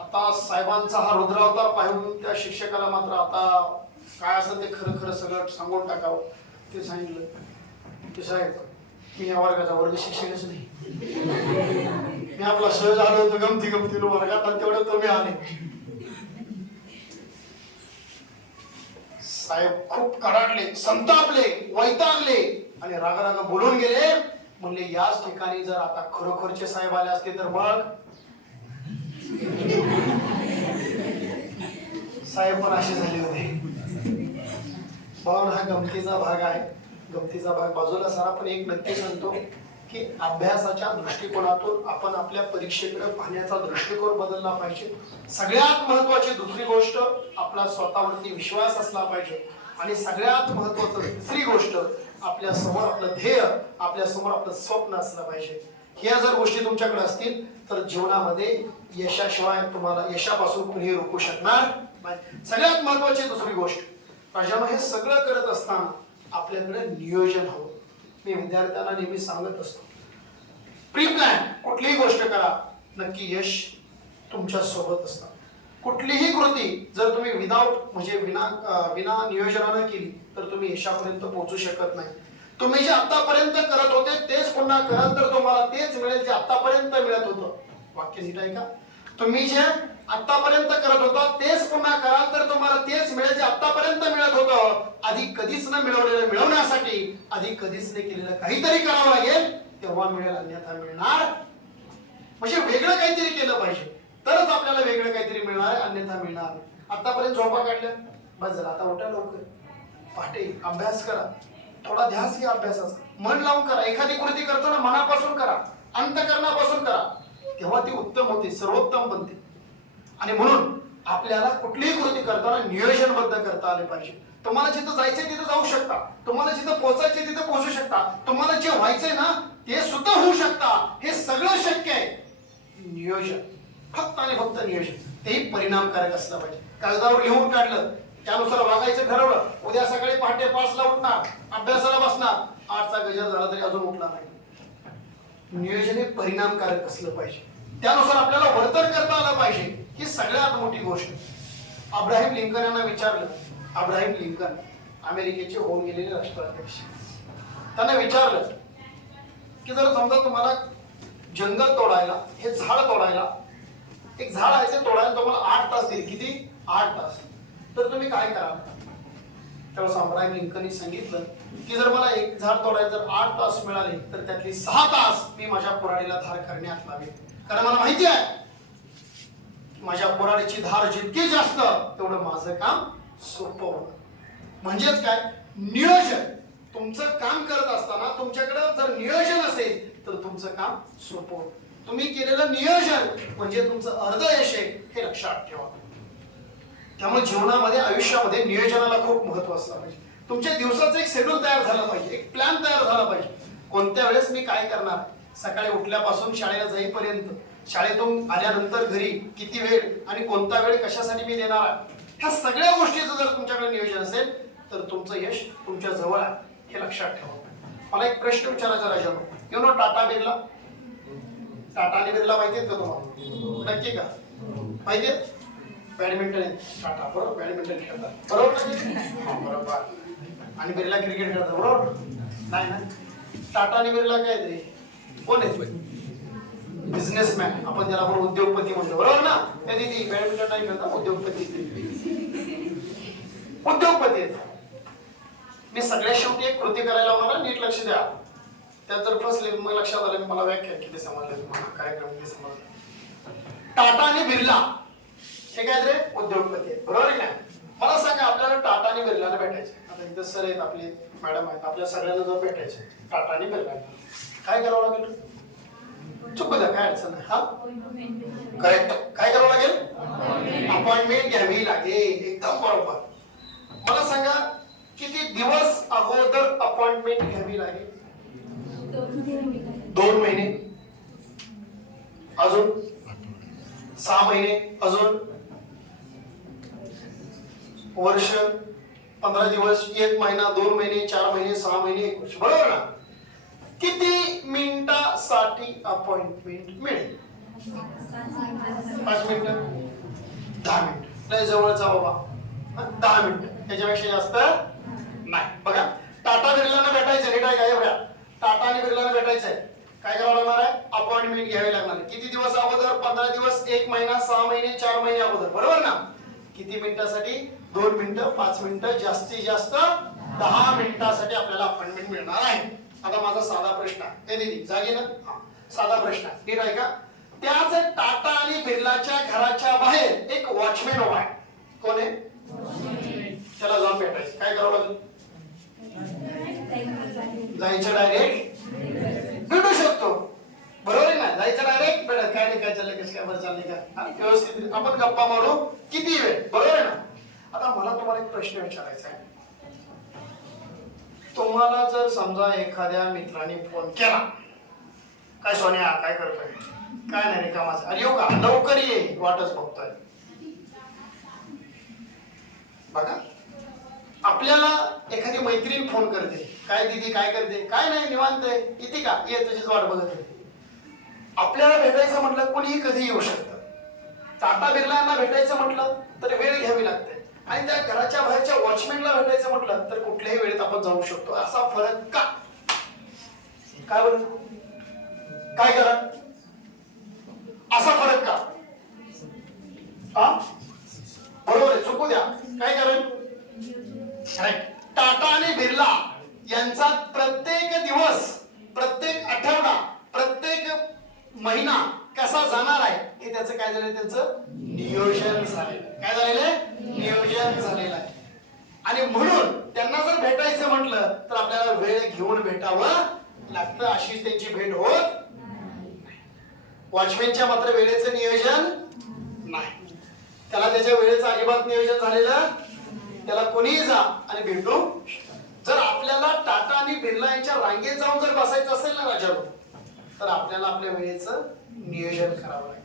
आता साहेबांचा हा रुद्रावतार पाहून त्या शिक्षकाला मात्र आता काय असं ते खरं खरं सगळं सांगून टाकावं. ते सांगितलं की साहेब, मी या वर्गाचा वर्ग शिक्षकच नाही. मी आपला सहज आलो होतो गमतीनं वर्गात, आणि तेवढं तुम्ही आले. साहेब खूप कडाडले, संतापले, वैतागले आणि रागारागा बोलून गेले. म्हणले याच ठिकाणी जर आता खरोखरचे साहेब आले असते तर मग. साहेब पण असे झाले होते. हा गमतीचा भाग आहे. गमतीचा भाग बाजूला सर, आपण एक नक्की सांगतो की अभ्यासाच्या दृष्टिकोनातून आपण आपल्या परीक्षेकडे पाहण्याचा दृष्टिकोन बदलला पाहिजे. सगळ्यात महत्वाची दुसरी गोष्ट, आपला स्वतःवरती विश्वास असला पाहिजे. आणि सगळ्यात महत्वाचं दुसरी गोष्ट, आपल्या समोर आपलं ध्येय, आपल्या समोर आपलं स्वप्न असलं पाहिजे. ह्या जर गोष्टी तुमच्याकडे असतील तर जीवनामध्ये यशाशिवाय तुम्हाला यशापासून कुणीही रोखू शकणार नाही. सगळ्यात महत्वाची दुसरी गोष्ट, राजानो, हे सगळं करत असताना आपल्याकडे नियोजन हवं. मी विद्यार्थ्यांना नेहमी सांगत असतो, प्री प्लॅन कुठलीही गोष्ट करा, नक्की यश तुमच्या सोबत असतं. कुठलीही कृती जर तुम्ही विना नियोजनानं केली तर तुम्ही यशापर्यंत पोहोचू शकत नाही. तुम्ही जे आतापर्यंत करत होते तेच पुन्हा कराल तर तुम्हाला तेच मिळेल जे आतापर्यंत मिळत होतं. वाक्य नीट आहे का? तुम्ही जे आतापर्यंत करत होता तेच पुन्हा कराल तर तुम्हाला तेच मिळेल जे आतापर्यंत मिळत होतं. आधी कधीच न मिळवलेलं मिळवण्यासाठी आधी कधीच न केलेलं काहीतरी करावं लागेल, तेव्हा मिळेल, अन्यथा मिळणार. म्हणजे वेगळं काहीतरी केलं पाहिजे तरच आपल्याला वेगळं काहीतरी मिळणार आहे, अन्यथा मिळणार. आतापर्यंत झोपा काढल्या, बस झालं, आता उठा लवकर, पहाटे अभ्यास करा, थोडा ध्यास घ्या अभ्यासाचा, मन लावून करा. एखादी कृती करताना मनापासून करा, अंतःकरणापासून करा, तेव्हा ती उत्तम होते, सर्वोत्तम बनते. आणि म्हणून आपल्याला कुठलीही कृती करताना नियोजनबद्ध करता आले पाहिजे. तुम्हाला जिथं जायचंय तिथं जाऊ शकता, तुम्हाला जिथं पोहोचायचंय तिथं पोहोचू शकता, तुम्हाला जे व्हायचंय ना ते सुद्धा होऊ शकता. हे सगळं शक्य आहे. नियोजन, फक्त आणि फक्त नियोजन, तेही परिणामकारक असलं पाहिजे. कागदावर लिहून काढलं, त्यानुसार वागायचं ठरवलं, उद्या सकाळी पहाटे 5 ला उठणार, अभ्यासाला बसणार, 8 चा गजर झाला तरी अजून उठला नाही. नियोजन हे परिणामकारक असलं पाहिजे, त्यानुसार आपल्याला वर्तन करता आलं पाहिजे. ही सगळ्यात मोठी गोष्ट. अब्राहिम लिंकन यांना विचारलं, अब्राहिम लिंकन अमेरिकेचे होऊन गेलेले राष्ट्राध्यक्ष, त्यांना विचारलं की जर समजा तुम्हाला जंगल तोडायला, हे झाड तोडायला, एक झाड आहे ते तोडायला तुम्हाला 8 तास देईल, किती? 8 तास, तर तुम्ही काय कराल? तेव्हा अब्राहिम लिंकननी सांगितलं की जर मला एक झाड तोडायला जर 8 तास मिळाले तर त्यातली 6 तास मी माझ्या कुऱ्हाडीला धार करण्यात लावेल. कारण मला माहिती आहे माझ्या कुऱ्हाडीची धार जितकी जास्त तेवढं माझं काम सोपं होणार. म्हणजेच काय? नियोजन. तुमचं काम करत असताना तुमच्याकडे जर नियोजन असेल तर तुमचं काम सोपं होतं. तुम्ही केलेलं नियोजन म्हणजे तुमचं अर्ध यश आहे, हे लक्षात ठेवा. त्यामुळे जीवनामध्ये, आयुष्यामध्ये नियोजनाला खूप महत्व असलं पाहिजे. तुमच्या दिवसाचं एक शेड्यूल तयार झालं पाहिजे, एक प्लॅन तयार झाला पाहिजे. कोणत्या वेळेस मी काय करणार, सकाळी उठल्यापासून शाळेला जाईपर्यंत, शाळेतून आल्यानंतर घरी किती वेळ आणि कोणता वेळ कशासाठी मी देणार आहे, ह्या सगळ्या गोष्टीचं जर तुमच्याकडे नियोजन असेल तर तुमचं यश तुमच्या जवळ आहे, हे लक्षात ठेवा. मला एक प्रश्न विचारायचा राजानो, यु नो टाटा बिर्ला? टाटा आणि बिर्ला माहिती आहेत का तुम्हाला? नक्की का माहिती आहे? बॅडमिंटन आहे टाटा, बरोबर, बॅडमिंटन खेळतात बरोबर. बरोबर. आणि बिर्ला क्रिकेट खेळतात बरोबर. नाही ना, टाटा आणि बिर्ला काय रे, कोण आहे? बिझनेसमॅन, आपण त्याला आपण उद्योगपती म्हणतो बरोबर ना. त्या दिदी बॅडमिंटन नाही खेळतात, उद्योगपती आहेत. मी सगळ्या शेवटी एक कृती करायला होणार, नीट लक्ष द्या. त्यात जर फसले मग लक्षात आलं मला व्याख्या किती समजले तुम्हाला, कार्यक्रम किती समजले. टाटा आणि बिर्ला हे काय रे, उद्योगपती आहेत बरोबर आहे ना. मला सांगा, आपल्याला टाटा आणि बिर्लाला भेटायचे. आता इथं सर आहेत, आपले मॅडम आहेत, आपल्या सगळ्यांना जाऊन भेटायचे टाटा आणि बिर्ला. काय करावं लागेल? चुकू द्या, काय अडचण नाही. हा करेक्ट. काय करावं लागेल? अपॉइंटमेंट घ्यावी लागेल. एकदम बरोबर. मला सांगा, किती दिवस अगोदर अपॉइंटमेंट घ्यावी लागेल? 2 महिने, अजून 6 महिने, अजून वर्ष, 15 दिवस, 1 महिना, 2 महिने, 4 महिने, 6 महिने, 1 वर्ष बरोबर ना. किती मिनिटासाठी अपॉइंटमेंट मिळेल? 5 मिनिटं, 10 मिनिटं, लय जवळचा बाबा 10 मिनिटं, त्याच्यापेक्षा जास्त नाही. बघा, टाटा बिर्लांना भेटायचं नीट आहे काय बघा, टाटा आणि बिर्लांना भेटायचंय. काय करावं लागणार आहे? अपॉइंटमेंट घ्यावी लागणार. किती दिवस अगोदर? 15 दिवस, 1 महिना, 6 महिने, 4 महिने अगोदर बरोबर ना. किती मिनिटासाठी? 2 मिनिटं, 5 मिनिटं, जास्तीत जास्त 10 मिनिटासाठी आपल्याला अपॉइंटमेंट मिळणार आहे. आता माझा साधा प्रश्न आहे, दीदी जागे ना, साधा प्रश्न आहे, नीट आहे का. त्याच टाटा आणि बिर्लाच्या घराच्या बाहेर एक वॉचमॅन उभा आहे. कोण आहे? त्याला जाऊन भेटायचं. काय करावं लागेल? जायचं डायरेक्ट भेटू शकतो बरोबर आहे ना. जायचं डायरेक्ट भेटत, काय नाही काय चाललंय, कसं काय बरं चाललंय का, व्यवस्थित आपण गप्पा मारू किती वेळ बरोबर आहे ना. आता मला तुम्हाला एक प्रश्न विचारायचा आहे. तुम्हाला जर समजा एखाद्या मित्राने फोन केला, काय सोन्या काय करतोय, काय नाही रे कामाचं, अरे येऊ का, लवकर ये, वाटच बघतोय. बघा, आपल्याला एखादी मैत्रीण फोन करते, काय दीदी काय करते, काय नाही निवांत आहे, किती का, ये तुझीच वाट बघत आहे. आपल्याला भेटायचं म्हटलं कोणीही कधी येऊ शकतं. टाटा बिर्लांना भेटायचं म्हटलं तर वेळ घ्यावी लागते, आणि त्या घराच्या बाहेरच्या वॉचमॅनला भेटायचं म्हटलं तर कुठल्याही वेळेत आपण जाऊ शकतो. असा फरक का? काय बरं, काय करा, असा फरक का? हा बरोबर आहे, चुकू द्या. काय कारण? टाटा आणि बिर्ला यांचा प्रत्येक दिवस, प्रत्येक आठवडा, प्रत्येक महिना कसा जाणार आहे हे त्याचं काय झालं, त्यांचं नियोजन झालेलं. काय झालेलं आहे? नियोजन झालेलं आहे. आणि म्हणून त्यांना जर भेटायचं म्हटलं तर आपल्याला वेळ घेऊन भेटावं लागतं. अशीच त्यांची भेट होत. वॉचमॅनच्या मात्र वेळेचं नियोजन नाही, त्याला त्याच्या वेळेचं अजिबात नियोजन झालेलं. त्याला कोणीही जा आणि भेटू. जर आपल्याला टाटा आणि बिर्ला यांच्या रांगेत जाऊन जर बसायचं असेल ना राजारो, तर आपल्याला आपल्या वेळेचं नियोजन करावं लागेल.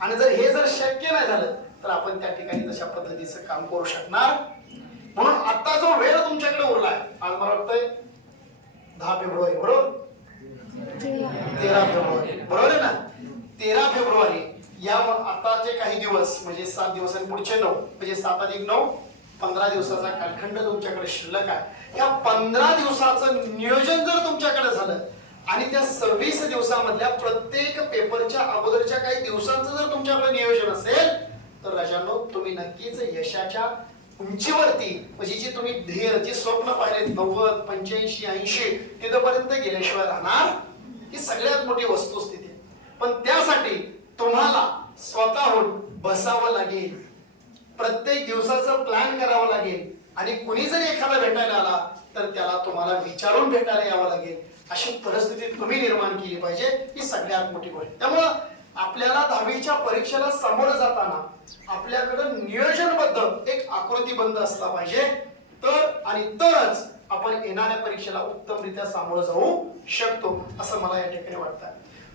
आणि जर हे जर शक्य नाही झालं तर आपण त्या ठिकाणी तशा पद्धतीचं काम करू शकणार. म्हणून आता जो वेळ तुमच्याकडे उरलाय, आज मला वाटतंय 10 फेब्रुवारी बरोबर, 13 फेब्रुवारी बरोबर आहे ना. 13 फेब्रुवारी या आताचे काही दिवस म्हणजे 7 दिवस आणि पुढचे 9 म्हणजे 7 अधिक 9 15 दिवसाचा कालखंड तुमच्याकडे शिल्लक आहे. या 15 दिवसाचं नियोजन जर तुमच्याकडे झालं आणि त्या 26 दिवसामधल्या प्रत्येक पेपरच्या अगोदरच्या काही दिवसांचं जर तुमच्याकडे नियोजन असेल तर राजांनो, तुम्ही नक्कीच यशाच्या उंचीवरती, म्हणजे जी तुम्ही ध्येय, जी स्वप्न पाहिले 90, 85, 80 तिथपर्यंत गेल्याशिवाय राहणार. ही सगळ्यात मोठी वस्तुस्थिती. पण त्यासाठी तुम्हाला स्वतःहून बसावं लागेल, प्रत्येक दिवसाचं प्लॅन करावं लागेल, आणि कुणी जरी एखादा भेटायला आला तर त्याला तुम्हाला विचारून भेटायला यावं लागेल. अशी परिस्थिती तुम्ही निर्माण केली पाहिजे. ही सगळ्यात मोठी गोष्ट. त्यामुळं आपल्याला 10वीच्या परीक्षेला सामोरं जाताना आपल्याकडं नियोजनबद्ध एक आकृतीबंध असला पाहिजे, तर आणि तरच आपण येणाऱ्या परीक्षेला उत्तमरित्या सामोरं जाऊ शकतो, असं मला या ठिकाणी वाटतं.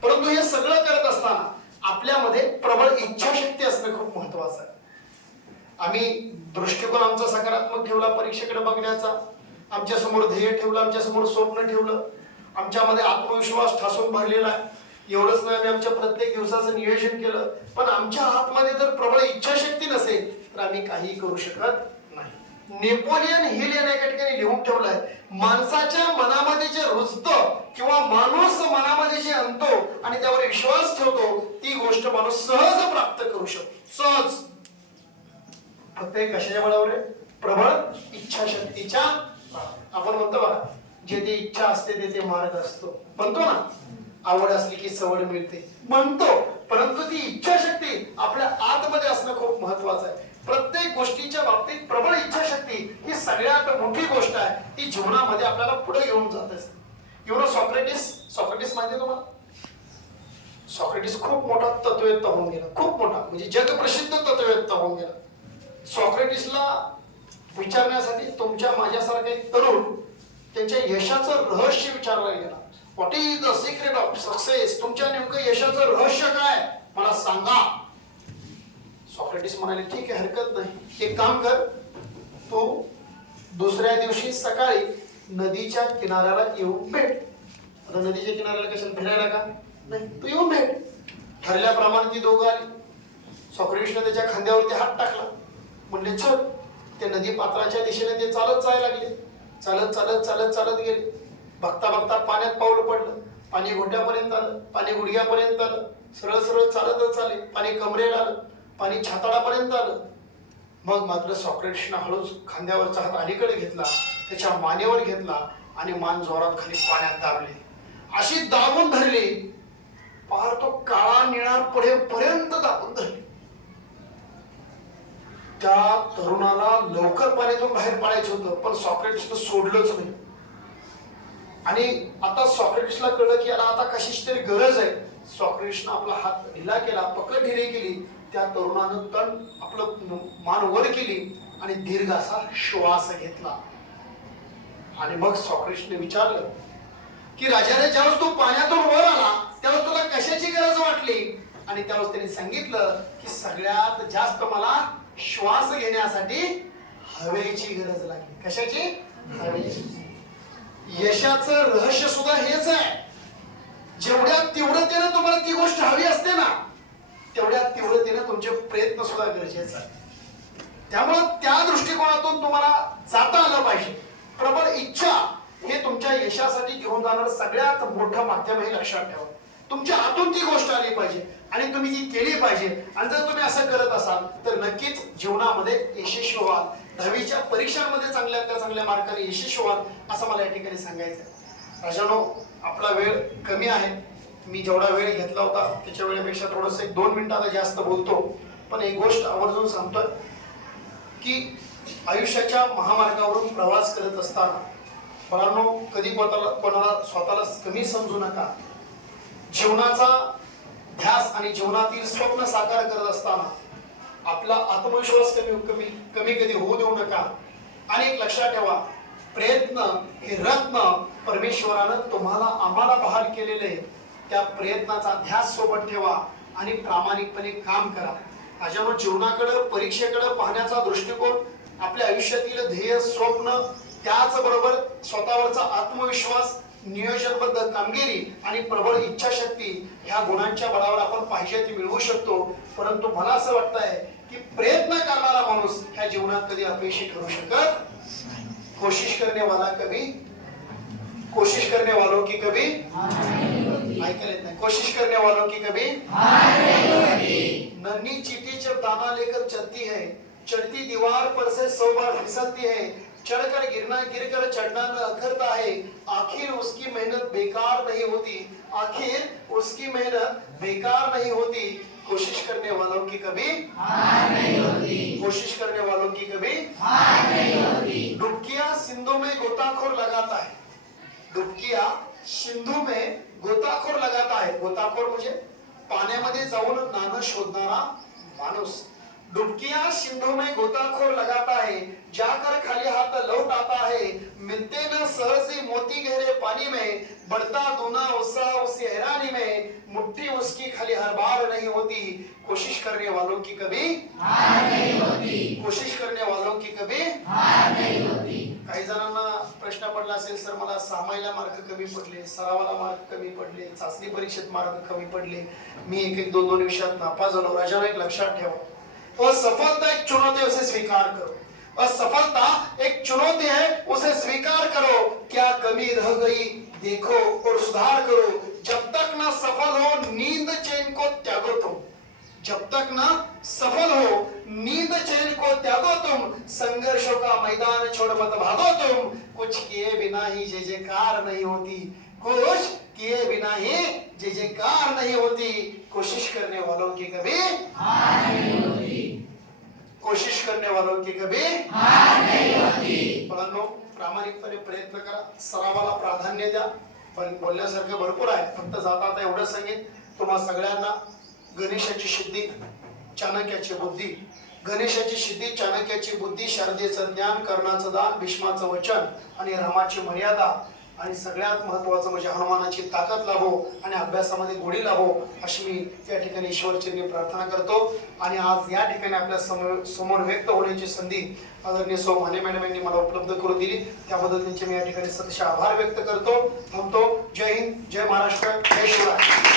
परंतु हे सगळं करत असताना आपल्यामध्ये प्रबळ इच्छाशक्ती असणं खूप महत्वाचं आहे. आम्ही दृष्टिकोन आमचा सकारात्मक ठेवला, परीक्षेकडे बघण्याचा, आमच्या समोर ध्येय ठेवलं, आमच्या समोर स्वप्न ठेवलं, आमच्यामध्ये आत्मविश्वास ठासून भरलेला आहे. एवढंच नाही, आम्ही आमच्या प्रत्येक दिवसाचं नियोजन केलं, पण आमच्या आतमध्ये जर प्रबळ इच्छाशक्ती नसेल तर आम्ही काही करू शकत नाही. नेपोलियन हिल याने एका ठिकाणी लिहून ठेवलंय, माणसाच्या मनामध्ये जे रुजतं किंवा माणूस मनामध्ये जे आणतो आणि त्यावर विश्वास ठेवतो ती गोष्ट माणूस सहज प्राप्त करू शकतो. सहज. फक्त एक कशाच्या बळावर आहे? प्रबळ इच्छाशक्तीच्या. आपण म्हणतो बघा, जेथे इच्छा असते तेथे मार्ग असतो, म्हणतो ना. आवड असली की सवड मिळते म्हणतो, परंतु ती इच्छाशक्ती आपल्या आतमध्ये असणं खूप महत्वाचं आहे. प्रत्येक गोष्टीच्या बाबतीत प्रबळ इच्छाशक्ती ही सगळ्यात मोठी गोष्ट आहे. ती जीवनामध्ये आपल्याला पुढे घेऊन जात असते. सॉक्रेटिस माहिती आहे तुम्हाला? सॉक्रेटिस खूप मोठा तत्ववेत्ता होऊन गेला, खूप मोठा, म्हणजे जगप्रसिद्ध तत्ववेत्ता होऊन गेला. सॉक्रेटिसला विचारण्यासाठी तुमच्या माझ्यासारखे तरुण त्यांच्या यशाचं रहस्य विचारलं गेलं. What is the secret of success? तुमच्या नेमकं यशाचं रहस्य काय, मला सांगा. सॉक्रेटिस म्हणाले, ठीक आहे, हरकत नाही, एक काम कर, तू दुसऱ्या दिवशी सकाळी नदीच्या किनाऱ्याला येऊन भेट. आता नदीच्या किनाऱ्याला कशाला, फिरायला का? नाही, तू येऊन भेट. ठरल्याप्रमाणे ती दोघं आली. सॉक्रेटिसने त्याच्या खांद्यावरती हात टाकला, म्हणले चल. ते नदी पात्राच्या दिशेने ते चालत जायला लागले. चालत चालत चालत चालत गेले. बघता बघता पाण्यात पाऊल पडलं. पाणी घोट्यापर्यंत आलं, पाणी गुडघ्यापर्यंत आलं. सरळ सरळ चालतच चाले, पाणी कमरेला आलं, पाणी छाताडापर्यंत आलं. मग मात्र सॉक्रेटिसने हळूच खांद्यावरचा हात अलीकडे घेतला, त्याच्या मानेवर घेतला आणि मान जोरात खाली पाण्यात दाबली. अशी दाबून धरली, पार तो काळा निळा पडेपर्यंत दाबून धरली. त्या तरुणाला लवकर पाण्यातून बाहेर पडायचं होतं, पण सॉक्रेटिसनं सोडलंच नाही. आणि आता सॉक्रेटिसला कळलं की याला आता कशाची तरी गरज आहे. सॉक्रेटिसनं आपला हात ढिला केला, पकड ढिली केली. त्या तरुणानं तण आपलं मान वर केली आणि दीर्घ असा श्वास घेतला. आणि मग सॉक्रेटिसने विचारलं की राजाने, ज्यावेळेस तू पाण्यातून वर आला त्यावेळेस तुला कशाची गरज वाटली? आणि त्यावेळेस त्यांनी सांगितलं की सगळ्यात जास्त मला श्वास घेण्यासाठी हवेची गरज लागली. कशाची? हवेची. यशाचं रहस्य सुद्धा हेच आहे. जेवढ्या तीव्रतेने तुम्हाला ती गोष्ट हवी असते ना, तेवढ्या तीव्रतेने तुमचे प्रयत्न सुद्धा गरजेचे आहे. त्यामुळे त्या दृष्टिकोनातून तुम्हाला जाता आलं पाहिजे. प्रबळ इच्छा हे तुमच्या यशासाठी घेऊन जाणारं सगळ्यात मोठं माध्यम हे लक्षात ठेवा. तुमच्या हातून ती गोष्ट आली पाहिजे आणि तुम्ही ती केली पाहिजे. आणि जर तुम्ही असं करत असाल तर नक्कीच जीवनामध्ये यशस्वी व्हाल. 10वीच्या परीक्षांमध्ये चांगल्या मार्काने यशस्वी व्हाल, असं मला या ठिकाणी सांगायचं आहे. राजानो, आपला वेळ कमी आहे. मी जेवढा वेळ घेतला होता त्याच्या वेळेपेक्षा थोडंसं 1-2 मिनिटात जास्त बोलतो. पण एक गोष्ट आवर्जून सांगतोय की आयुष्याच्या महामार्गावरून प्रवास करत असताना मुलांनो, कधी कोणाला स्वतःला कमी समजू नका. जीवनाचा ध्यास आणि जीवनातील स्वप्न साकार करत असताना आपला आत्मविश्वास कमी कधी होऊ देऊ नका. आणि एक लक्षात ठेवा, प्रयत्न हे रत्न परमेश्वरानं तुम्हाला आम्हाला बहाल केलेले आहे. त्या प्रयत्नाचा ध्यास सोबत ठेवा आणि प्रामाणिकपणे काम करा. अशामुळे जीवनाकडे, परीक्षेकडे पाहण्याचा दृष्टिकोन, आपल्या आयुष्यातील ध्येय, स्वप्न, त्याचबरोबर स्वतःवरचा आत्मविश्वास, नियोजनबद्ध कामगिरी आणि प्रबळ इच्छाशक्ती ह्या गुणांच्या बळावर आपण पाहिजे ती मिळवू शकतो. परंतु मला असं वाटतंय की प्रयत्न करणारा माणूस ह्या जीवनात कधी अपयशी ठरू शकत नाही. कोशिश करने वालों की कभी ऐकले नाही. कोशिश करने वालों की कभी नन्ही चींटी जब दाना लेकर चलती है, चढ़ती दीवार पर से 100 बार फिसलती है, चढ़कर गिरकर चढ़ना न अखरता है, आखिर उसकी मेहनत बेकार नहीं होती. कोशिश करने वालों की कभी हार नहीं होती. कोशिश करने वालों की कभी हार नहीं होती. डुबकियां सिंधु में गोताखोर लगाता है. डुबकियां सिंधु में गोताखोर लगाता है. गोताखोर म्हणजे पाण्यामध्ये जाऊन नाणं शोधणारा माणूस. डुबकियां सिंधु में गोताखोर लगाता है, जाकर खाली हाथ लौट आता है। मिलते न सहसी मोती गहरे पानी में, बढ़ता दूना उत्साह उसी हैरानी में। मुट्ठी उसकी खाली हर बार नहीं होती, कोशिश करने वालों की कभी हार नहीं होती। कोशिश करने वालों की कभी हार नहीं होती। काही जणांना प्रश्न पडला असेल, सर मला सामायला मार्क कमी पडले, सरावाला मार्क कमी पडले, चाचणी परीक्षेत मार्क कमी पडले, मी एक दोन विषयात नापास झालो। राजाने एक लक्षात ठेवा, असफलता एक चुनौती, उसे स्वीकार करो। असफलता एक चुनौती है, उसे स्वीकार करो। क्या कमी रह गई देखो और सुधार करो। जब तक ना सफल हो नींद चैन को त्यागो तुम, जब तक ना सफल हो नींद चैन को त्यागो तुम। संघर्षों का मैदान छोड़ मत भागो तुम। कुछ किए बिना ही जय जयकार नहीं होती, कुछ किए बिना ही जय जयकार नहीं होती। कोशिश करने वालों की कभी हार नहीं होती, कोशिश करने वालों की कभी हार नहीं होती। मुलांनो, प्रामाणिकपणे प्रयत्न करा, सरावाला प्राधान्य द्या। पण बोलण्यासारखं भरपूर आहे, फक्त जाता आता एवढं सांगेन तुम्हा सगळ्यांना, गणेशाची सिद्धी चाणक्याची बुद्धी, गणेशाची सिद्धी चाणक्याची बुद्धी, शारदेचं ज्ञान, कर्णाचं दान, भीष्माचं वचन आणि रामाची मर्यादा, आणि सगळ्यात महत्त्वाचं म्हणजे हनुमानाची ताकद लाभो आणि अभ्यासामध्ये गोडी लाभो, अशी मी या ठिकाणी ईश्वरचरणी प्रार्थना करतो। आणि आज या ठिकाणी आपल्या समोर व्यक्त होण्याची संधी आदरणीय सौ माने मॅडम यांनी मला उपलब्ध करून दिली, त्याबद्दल त्यांचे मी या ठिकाणी सतत आभार व्यक्त करतो। थांबतो। जय हिंद, जय महाराष्ट्र, जय शिवराय।